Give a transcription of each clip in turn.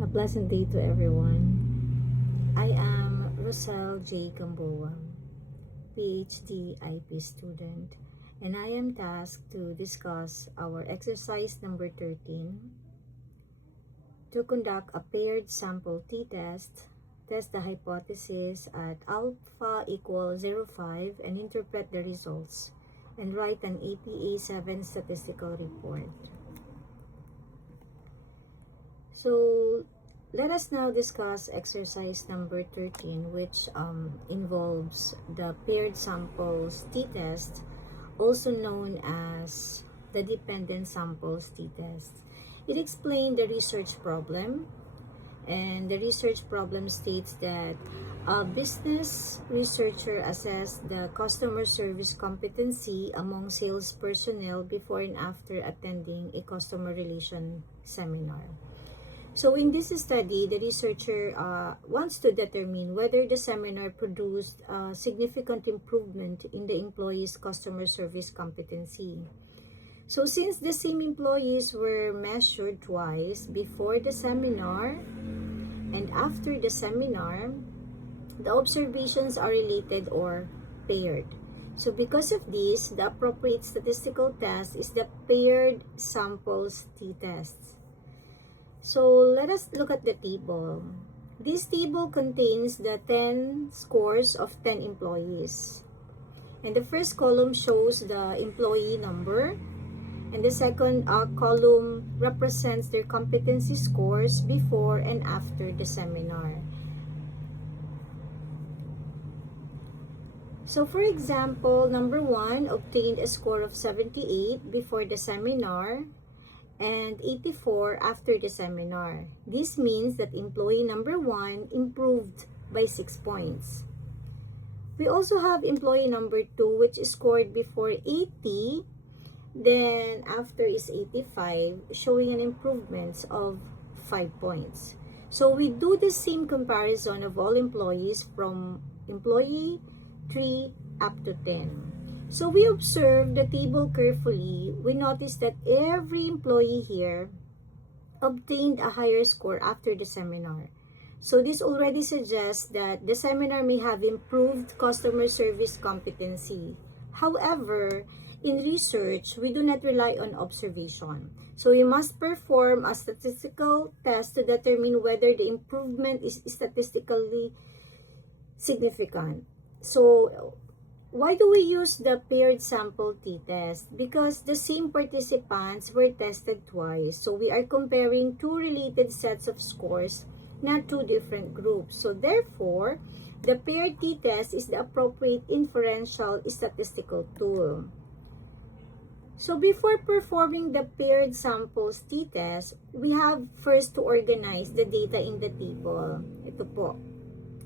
A pleasant day to everyone. I am Rosel J. Gamboa, PhD IP student, and I am tasked to discuss our exercise number 13 to conduct a paired sample t-test, test the hypothesis at alpha equals 0.5 and interpret the results, and write an APA 7 statistical report. So let us now discuss exercise number 13, which involves the paired samples t-test, also known as the dependent samples t-test. It explained the research problem, and the research problem states that a business researcher assessed the customer service competency among sales personnel before and after attending a customer relation seminar. So in this study, the researcher wants to determine whether the seminar produced a significant improvement in the employee's customer service competency. So since the same employees were measured twice, before the seminar and after the seminar, the observations are related or paired. So because of this, the appropriate statistical test is the paired samples t-test. So let us look at the table. This table contains the 10 scores of 10 employees. And the first column shows the employee number. And the second column represents their competency scores before and after the seminar. So for example, number 1 obtained a score of 78 before the seminar and 84 after the seminar. This means that employee number 1 improved by 6 points. We also have employee number 2, which scored before 80, then after is 85, showing an improvement of 5 points. So we do the same comparison of all employees from employee 3 up to 10. So we observe the table carefully. We notice that every employee here obtained a higher score after the seminar. So this already suggests that the seminar may have improved customer service competency. However, in research, we do not rely on observation. So we must perform a statistical test to determine whether the improvement is statistically significant. So why do we use the paired sample t-test? Because the same participants were tested twice. So we are comparing two related sets of scores, not two different groups. So therefore, the paired t-test is the appropriate inferential statistical tool. So before performing the paired samples t-test, we have first to organize the data in the table. Ito po.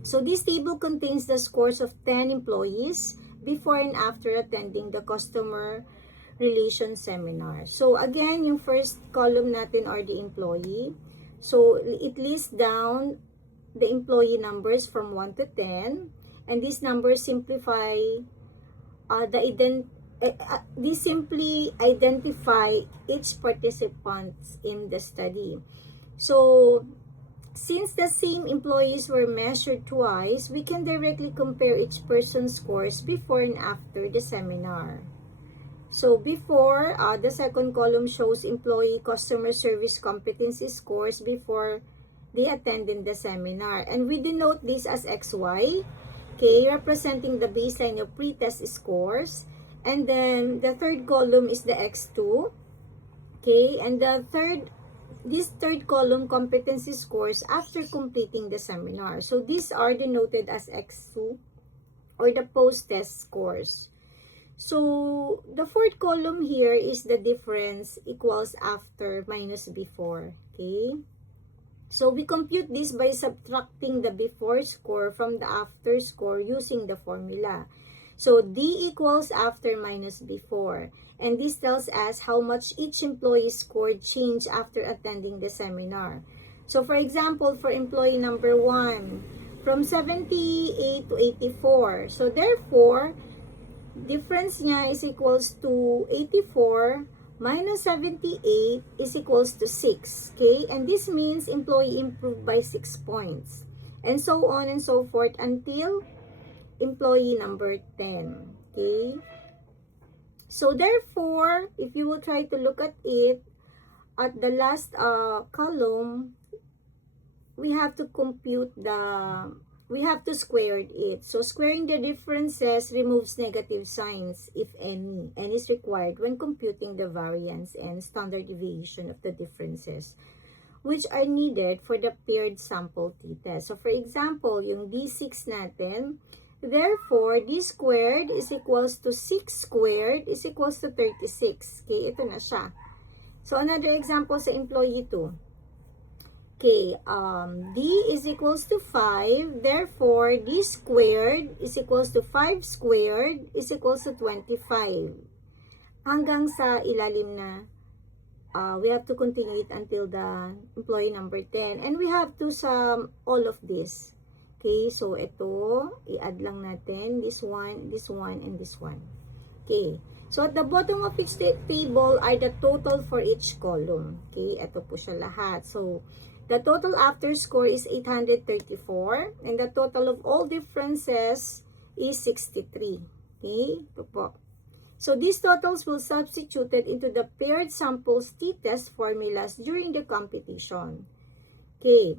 So this table contains the scores of 10 employees before and after attending the customer relation seminar. So again, yung first column natin are the employee. So it lists down the employee numbers from 1 to 10, and these numbers simplify these simply identify each participant in the study. So since the same employees were measured twice, we can directly compare each person's scores before and after the seminar. So before, the second column shows employee customer service competency scores before they attended the seminar. And we denote this as XY, okay, representing the baseline of pre-test scores. And then the third column is the X2, okay, and this third column competency scores after completing the seminar. So these are denoted as X2 or the post-test scores. So the fourth column here is the difference equals after minus before. Okay. So we compute this by subtracting the before score from the after score using the formula. So D equals after minus before. And this tells us how much each employee scored changed after attending the seminar. So for example, for employee number 1, from 78 to 84. So therefore, difference niya is equals to 84 minus 78 is equals to 6. Okay? And this means employee improved by 6 points. And so on and so forth until employee number 10. Okay? So therefore, if you will try to look at it, at the last column, we have to square it. So squaring the differences removes negative signs, if any, and is required when computing the variance and standard deviation of the differences, which are needed for the paired sample t-test. So for example, yung D6 natin, therefore, D squared is equals to 6 squared is equals to 36. Okay, ito na siya. So another example sa employee 2. Okay, D is equals to 5. Therefore, D squared is equals to 5 squared is equals to 25. Hanggang sa ilalim na we have to continue it until the employee number 10. And we have to sum all of this. Okay, so ito, i-add lang natin this one, and this one. Okay, so at the bottom of each table are the total for each column. Okay, ito po siya lahat. So, the total after score is 834, and the total of all differences is 63. Okay, ito po. So, these totals will substituted into the paired samples t-test formulas during the computation. Okay.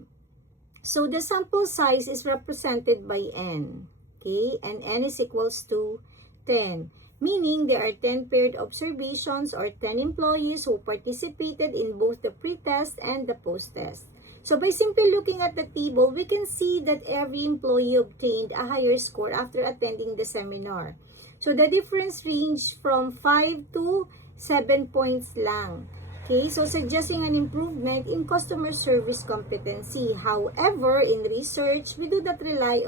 So, the sample size is represented by n, okay? And n is equals to 10, meaning there are 10 paired observations or 10 employees who participated in both the pre-test and the post-test. So, by simply looking at the table, we can see that every employee obtained a higher score after attending the seminar. So, the difference ranged from 5 to 7 points lang. Okay, so suggesting an improvement in customer service competency. However, in research, we do not rely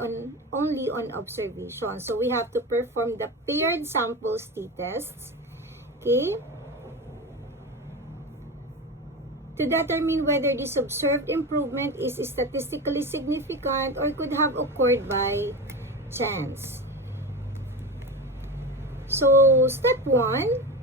only on observation. So we have to perform the paired samples t-tests. Okay, to determine whether this observed improvement is statistically significant or could have occurred by chance. So step 1.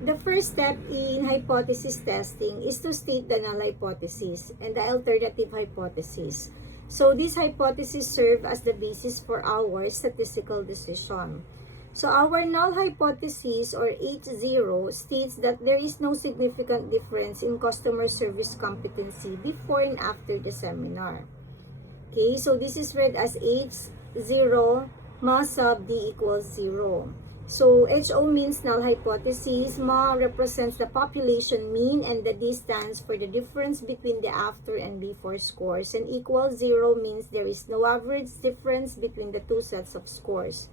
The first step in hypothesis testing is to state the null hypothesis and the alternative hypothesis. So, these hypotheses serve as the basis for our statistical decision. So, our null hypothesis, or H0, states that there is no significant difference in customer service competency before and after the seminar. Okay, so this is read as H0 ma sub D equals 0. So, HO means null hypothesis, MA represents the population mean, and the D stands for the difference between the after and before scores, and equals 0 means there is no average difference between the two sets of scores.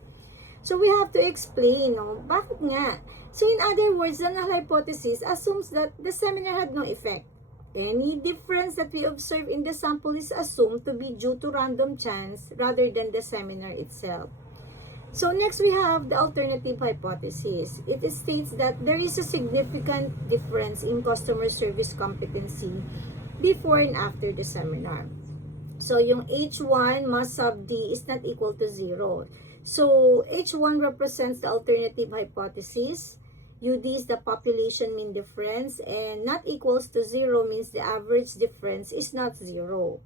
So, we have to explain, no? Bakit nga? So, in other words, the null hypothesis assumes that the seminar had no effect. Any difference that we observe in the sample is assumed to be due to random chance rather than the seminar itself. So next we have the alternative hypothesis. It states that there is a significant difference in customer service competency before and after the seminar. So yung H1 ma sub D is not equal to 0. So H1 represents the alternative hypothesis. UD is the population mean difference, and not equals to 0 means the average difference is not 0.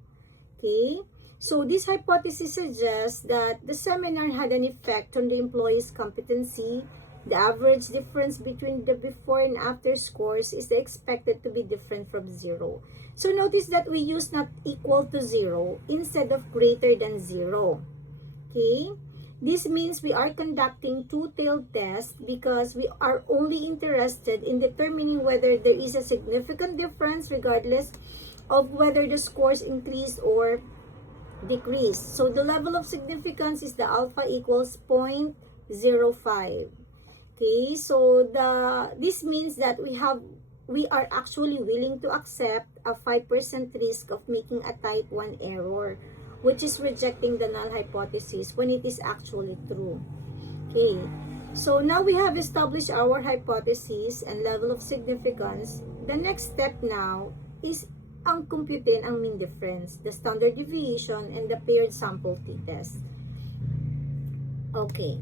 Okay? So, this hypothesis suggests that the seminar had an effect on the employee's competency. The average difference between the before and after scores is expected to be different from 0. So, notice that we use not equal to 0 instead of greater than 0. Okay? This means we are conducting two-tailed test because we are only interested in determining whether there is a significant difference regardless of whether the scores increase or decrease. So the level of significance is the alpha equals 0.05. Okay, so this means that we are actually willing to accept a 5% risk of making a type 1 error, which is rejecting the null hypothesis when it is actually true. Okay, so now we have established our hypothesis and level of significance. The next step now is ang computin ang mean difference, the standard deviation, and the paired sample t-test. Okay.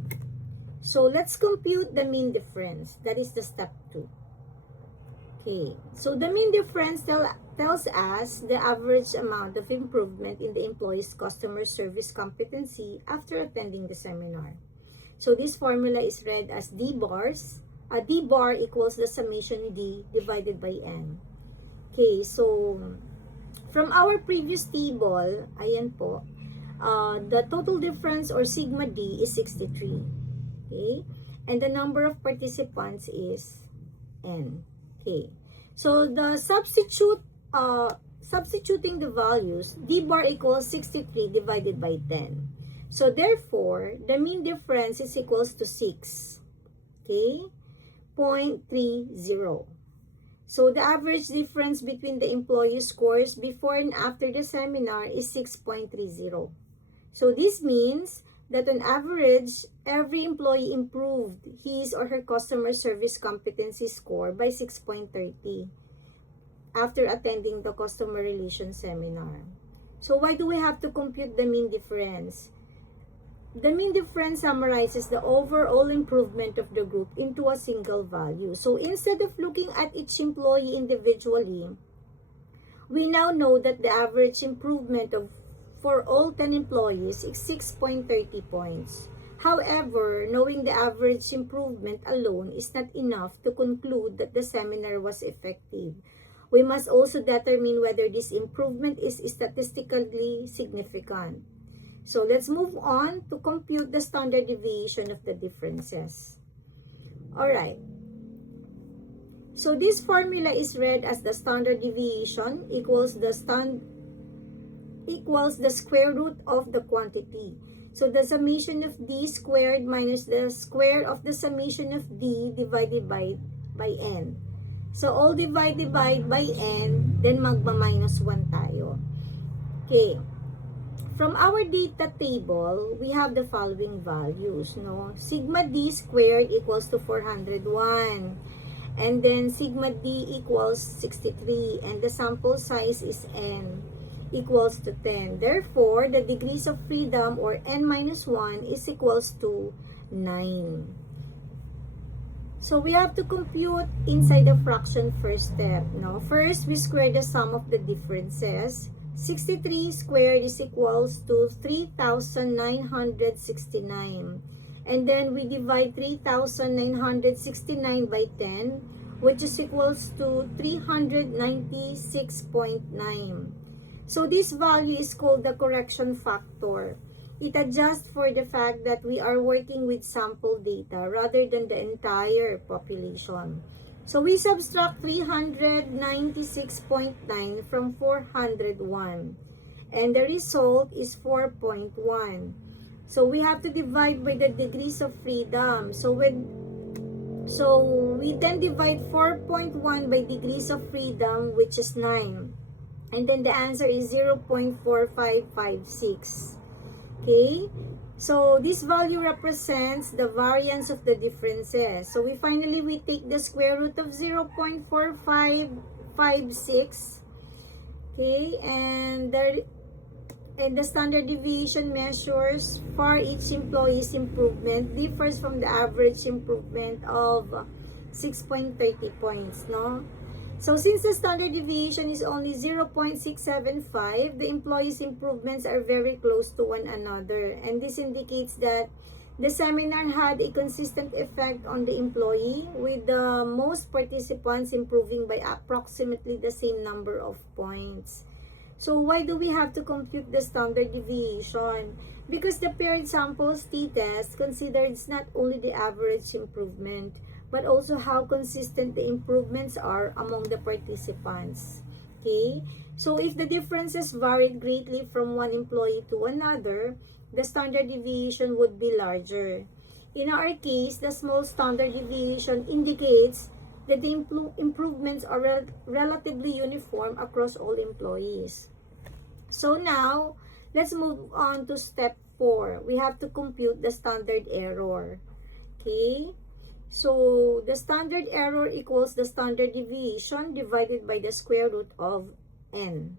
So, let's compute the mean difference. That is the step 2. Okay, so the mean difference tells us the average amount of improvement in the employee's customer service competency after attending the seminar. So this formula is read as D bars. D bar equals the summation D divided by N. Okay, so from our previous table, ayan po, the total difference or sigma D is 63. Okay, and the number of participants is N. Okay, so the substituting the values, D bar equals 63 divided by 10. So therefore, the mean difference is equals to 6. Okay, 0.30. So the average difference between the employee scores before and after the seminar is 6.30. So this means that on average, every employee improved his or her customer service competency score by 6.30 after attending the customer relations seminar. So why do we have to compute the mean difference? The mean difference summarizes the overall improvement of the group into a single value. So instead of looking at each employee individually, we now know that the average improvement for all 10 employees is 6.30 points. However, knowing the average improvement alone is not enough to conclude that the seminar was effective. We must also determine whether this improvement is statistically significant. So let's move on to compute the standard deviation of the differences. Alright. So this formula is read as the standard deviation equals the square root of the quantity. So the summation of D squared minus the square of the summation of D divided by N. So all divided by N, then magma-minus 1 tayo. Okay. From our data table, we have the following values, no? Sigma D squared equals to 401. And then sigma D equals 63. And the sample size is N equals to 10. Therefore, the degrees of freedom or N minus 1 is equals to 9. So we have to compute inside the fraction first step, no? First, we square the sum of the differences. 63 squared is equals to 3,969. And then we divide 3,969 by 10, which is equals to 396.9. So this value is called the correction factor. It adjusts for the fact that we are working with sample data rather than the entire population. So we subtract 396.9 from 401. And the result is 4.1. So we have to divide by the degrees of freedom. So we then divide 4.1 by degrees of freedom, which is 9. And then the answer is 0.4556. Okay? So this value represents the variance of the differences. So we take the square root of 0.4556. Okay? And the standard deviation measures for each employee's improvement differs from the average improvement of 6.30 points, no? So since the standard deviation is only 0.675, the employees' improvements are very close to one another. And this indicates that the seminar had a consistent effect on the employee, with the most participants improving by approximately the same number of points. So why do we have to compute the standard deviation? Because the paired samples t-test considers not only the average improvement, but also how consistent the improvements are among the participants. Okay? So if the differences varied greatly from one employee to another, the standard deviation would be larger. In our case, the small standard deviation indicates that the improvements are relatively uniform across all employees. So now, let's move on to step 4. We have to compute the standard error. Okay? So, the standard error equals the standard deviation divided by the square root of n.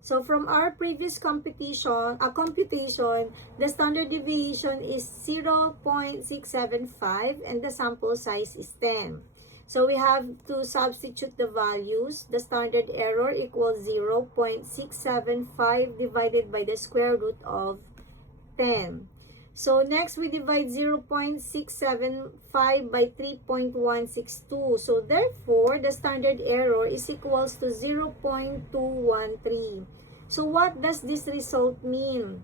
So, from our previous computation, the standard deviation is 0.675 and the sample size is 10. So we have to substitute the values. The standard error equals 0.675 divided by the square root of 10. So next we divide 0.675 by 3.162. So therefore, the standard error is equals to 0.213. So what does this result mean?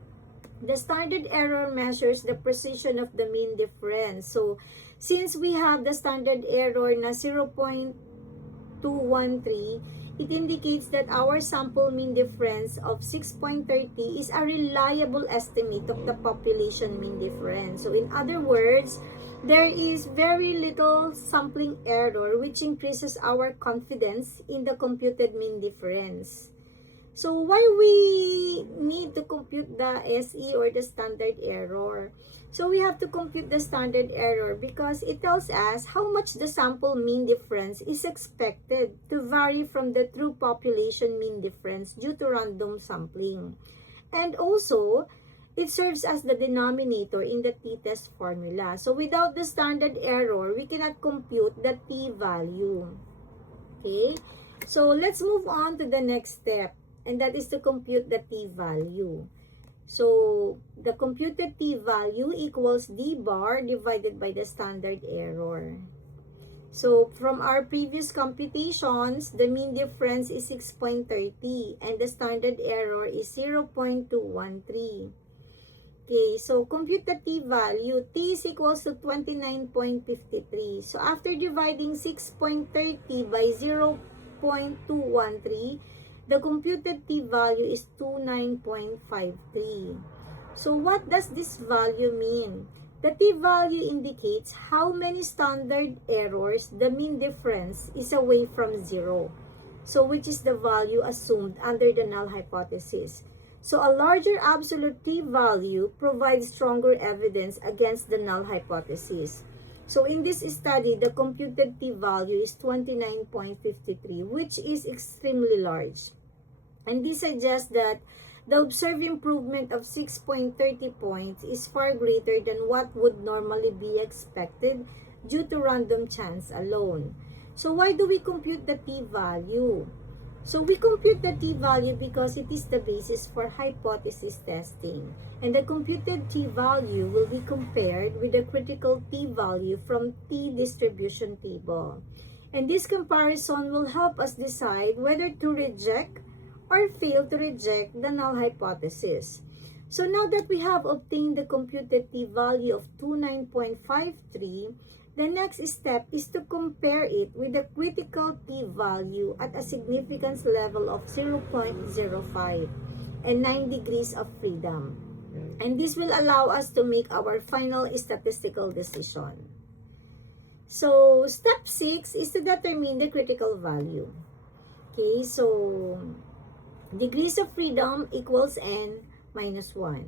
The standard error measures the precision of the mean difference. So since we have the standard error na 0.213, it indicates that our sample mean difference of 6.30 is a reliable estimate of the population mean difference. So in other words, there is very little sampling error which increases our confidence in the computed mean difference. So why we need to compute the SE or the standard error? So we have to compute the standard error because it tells us how much the sample mean difference is expected to vary from the true population mean difference due to random sampling. And also, it serves as the denominator in the t-test formula. So without the standard error, we cannot compute the t-value. Okay? So let's move on to the next step. And that is to compute the t-value. So, the computed t-value equals d bar divided by the standard error. So, from our previous computations, the mean difference is 6.30 and the standard error is 0.213. Okay, so compute the t-value. T is equals to 29.53. So, after dividing 6.30 by 0.213, the computed t-value is 29.53. So what does this value mean? The t-value indicates how many standard errors the mean difference is away from 0. So which is the value assumed under the null hypothesis. So a larger absolute t-value provides stronger evidence against the null hypothesis. So in this study, the computed t-value is 29.53, which is extremely large. And this suggests that the observed improvement of 6.30 points is far greater than what would normally be expected due to random chance alone. So why do we compute the t-value? So we compute the t-value because it is the basis for hypothesis testing. And the computed t-value will be compared with the critical t-value from t-distribution table. And this comparison will help us decide whether to reject or fail to reject the null hypothesis. So now that we have obtained the computed t-value of 29.53, the next step is to compare it with the critical t-value at a significance level of 0.05 and 9 degrees of freedom. And this will allow us to make our final statistical decision. So step 6 is to determine the critical value. Okay, so degrees of freedom equals n minus 1.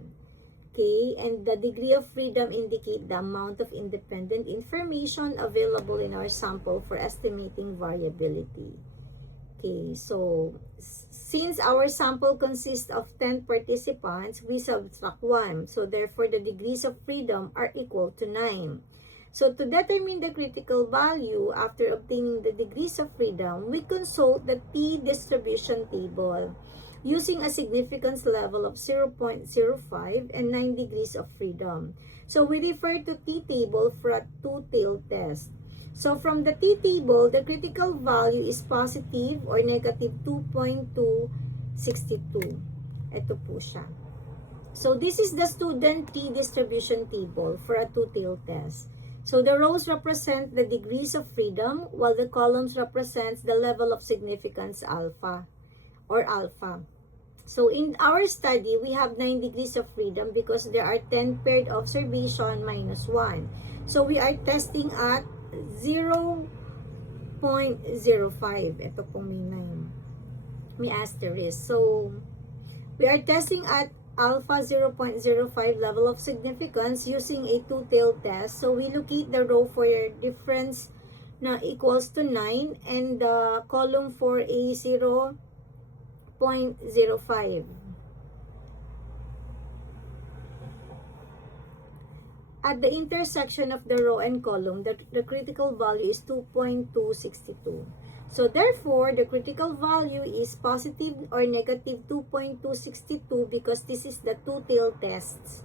Okay, and the degree of freedom indicate the amount of independent information available in our sample for estimating variability. Okay, so since our sample consists of 10 participants, we subtract 1. So therefore, the degrees of freedom are equal to 9. So to determine the critical value after obtaining the degrees of freedom, we consult the t-distribution table using a significance level of 0.05 and 9 degrees of freedom. So we refer to t-table for a two-tailed test. So from the t-table, the critical value is positive or negative 2.262. Ito po siya. So this is the student t-distribution table for a two-tailed test. So the rows represent the degrees of freedom while the columns represents the level of significance alpha or alpha. So in our study, we have 9 degrees of freedom because there are 10 paired observation minus 1. So we are testing at 0.05. Ito pong may asterisk. So we are testing at alpha 0.05 level of significance using a two-tailed test. So we locate the row for difference na equals to 9 and the column for a 0.05. at the intersection of the row and column, the critical value is 2.262. So therefore, the critical value is positive or negative 2.262 because this is the two-tailed tests.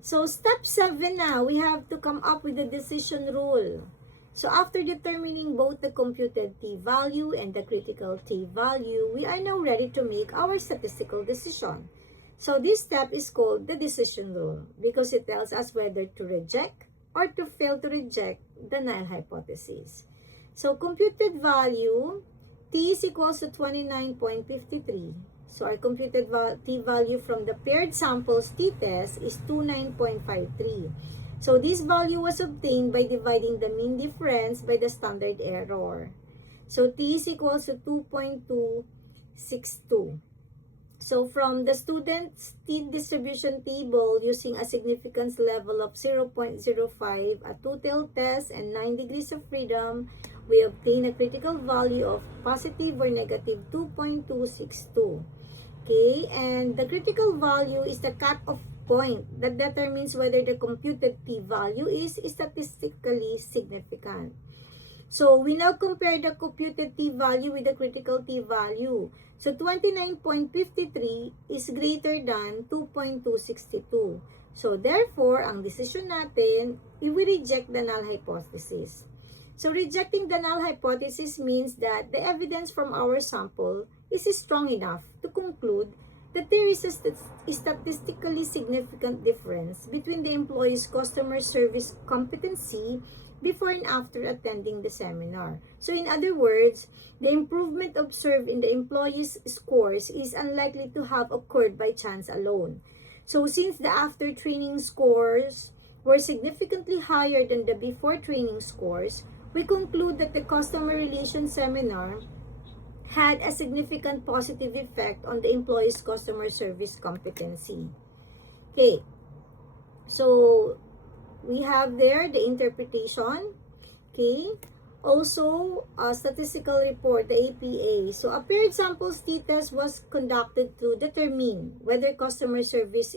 So step 7 now, we have to come up with the decision rule. So after determining both the computed t-value and the critical t-value, we are now ready to make our statistical decision. So this step is called the decision rule because it tells us whether to reject or to fail to reject the null hypothesis. So computed value, t is equals to 29.53. So our computed t-value from the paired samples t-test is 29.53. So this value was obtained by dividing the mean difference by the standard error. So t is equals to 2.262. So from the student's t-distribution table using a significance level of 0.05, a two-tailed test, and 9 degrees of freedom, we obtain a critical value of positive or negative 2.262. Okay, and the critical value is the cutoff point that determines whether the computed t-value is statistically significant. So we now compare the computed t-value with the critical t-value. So 29.53 is greater than 2.262. So therefore, ang decision natin, we reject the null hypothesis. So rejecting the null hypothesis means that the evidence from our sample is strong enough to conclude that there is a statistically significant difference between the employee's customer service competency before and after attending the seminar. So in other words, the improvement observed in the employee's scores is unlikely to have occurred by chance alone. So since the after training scores were significantly higher than the before training scores, we conclude that the customer relations seminar had a significant positive effect on the employee's customer service competency. Okay, so we have there the interpretation. Okay, also a statistical report, the APA. So a paired samples t-test was conducted to determine whether customer service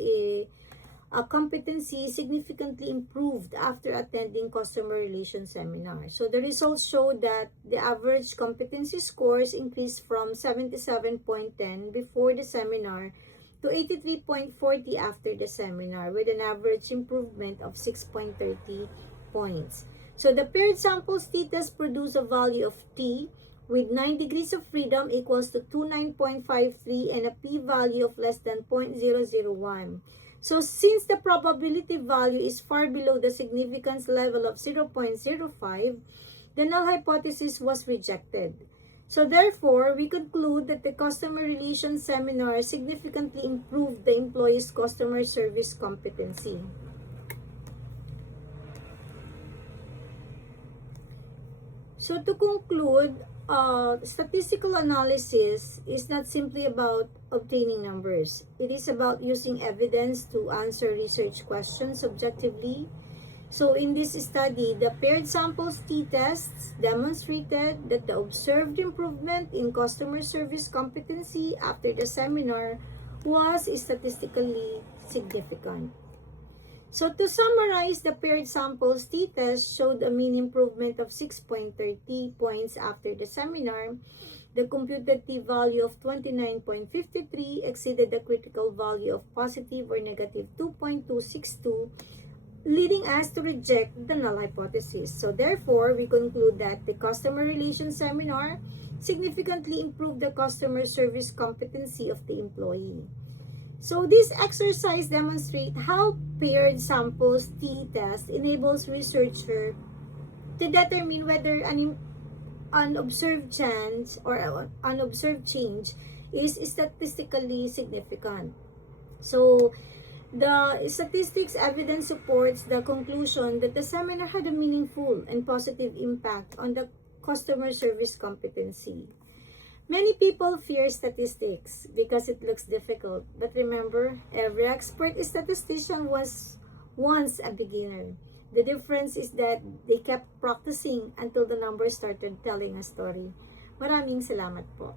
competency significantly improved after attending customer relations seminar. So the results show that the average competency scores increased from 77.10 before the seminar to 83.40 after the seminar, with an average improvement of 6.30 points. So the paired samples t-test produced a value of t with 9 degrees of freedom equals to 29.53 and a p-value of less than 0.001. So since the probability value is far below the significance level of 0.05, the null hypothesis was rejected. So therefore, we conclude that the customer relations seminar significantly improved the employee's customer service competency. So to conclude, statistical analysis is not simply about obtaining numbers. It is about using evidence to answer research questions objectively. So in this study, the paired samples t-tests demonstrated that the observed improvement in customer service competency after the seminar was statistically significant. So to summarize, the paired samples t-test showed a mean improvement of 6.30 points after the seminar. The computed t-value of 29.53 exceeded the critical value of positive or negative 2.262, leading us to reject the null hypothesis. So therefore, we conclude that the customer relations seminar significantly improved the customer service competency of the employee. So this exercise demonstrates how paired samples t-test enables researcher to determine whether an unobserved change or unobserved change is statistically significant. So the statistics evidence supports the conclusion that the seminar had a meaningful and positive impact on the customer service competency. Many people fear statistics because it looks difficult. But remember, every expert statistician was once a beginner. The difference is that they kept practicing until the numbers started telling a story. Maraming salamat po.